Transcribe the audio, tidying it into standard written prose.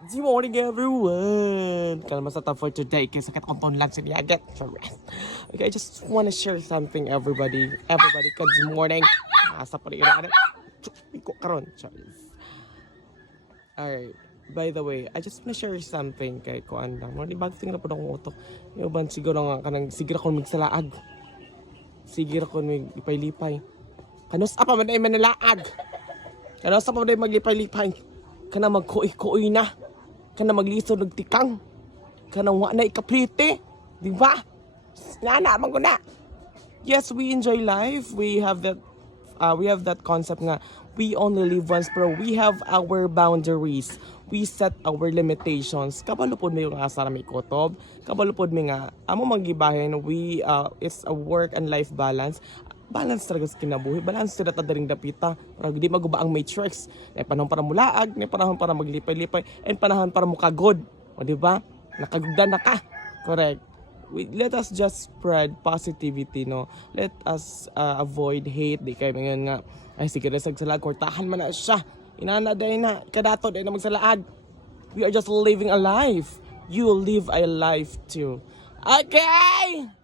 Good morning, everyone! Kalma sa for today kasi sakit kong ton lang siniagat. Okay, I just want to share something, everybody. Everybody, good morning. Asa pa rin rin. Iko karon. Alright. By the way, I just want to share something kay Kuan lang. Di ba tingnan po akong utok. Yung ban siguro nga kanang siguro ko migsalaag. Siguro ko maglipay-lipay. Kanus apa man ay manalaag. Kanus apa man ay maglipay-lipay. Kana magkuy-kuy na. Kana magliso nagtikang. Kana wa na ikaprite. Di ba? Nana man ko na. Yes, we enjoy life. We have that concept nga we only live once, pero we have our boundaries. We set our limitations. Kabalo pod mi yung asa na may kutob. Kabalo pod mi nga amo magibahin it's a work and life balance. Balance talaga sa kinabuhi. Balance sila ta daring dapita. Para di maguba ang matrix. May panahon para mulaag, may panahon para maglipay-lipay, and panahon para mukagod. O di ba? Nakagda na ka. Correct. Let us just spread positivity, no? Let us avoid hate. Di kayo ngayon nga, ay sige na sagsalag, kortahan man na siya. Inana dahil na, kadato dahil na magsalaag. We are just living a life. You will live a life too. Okay!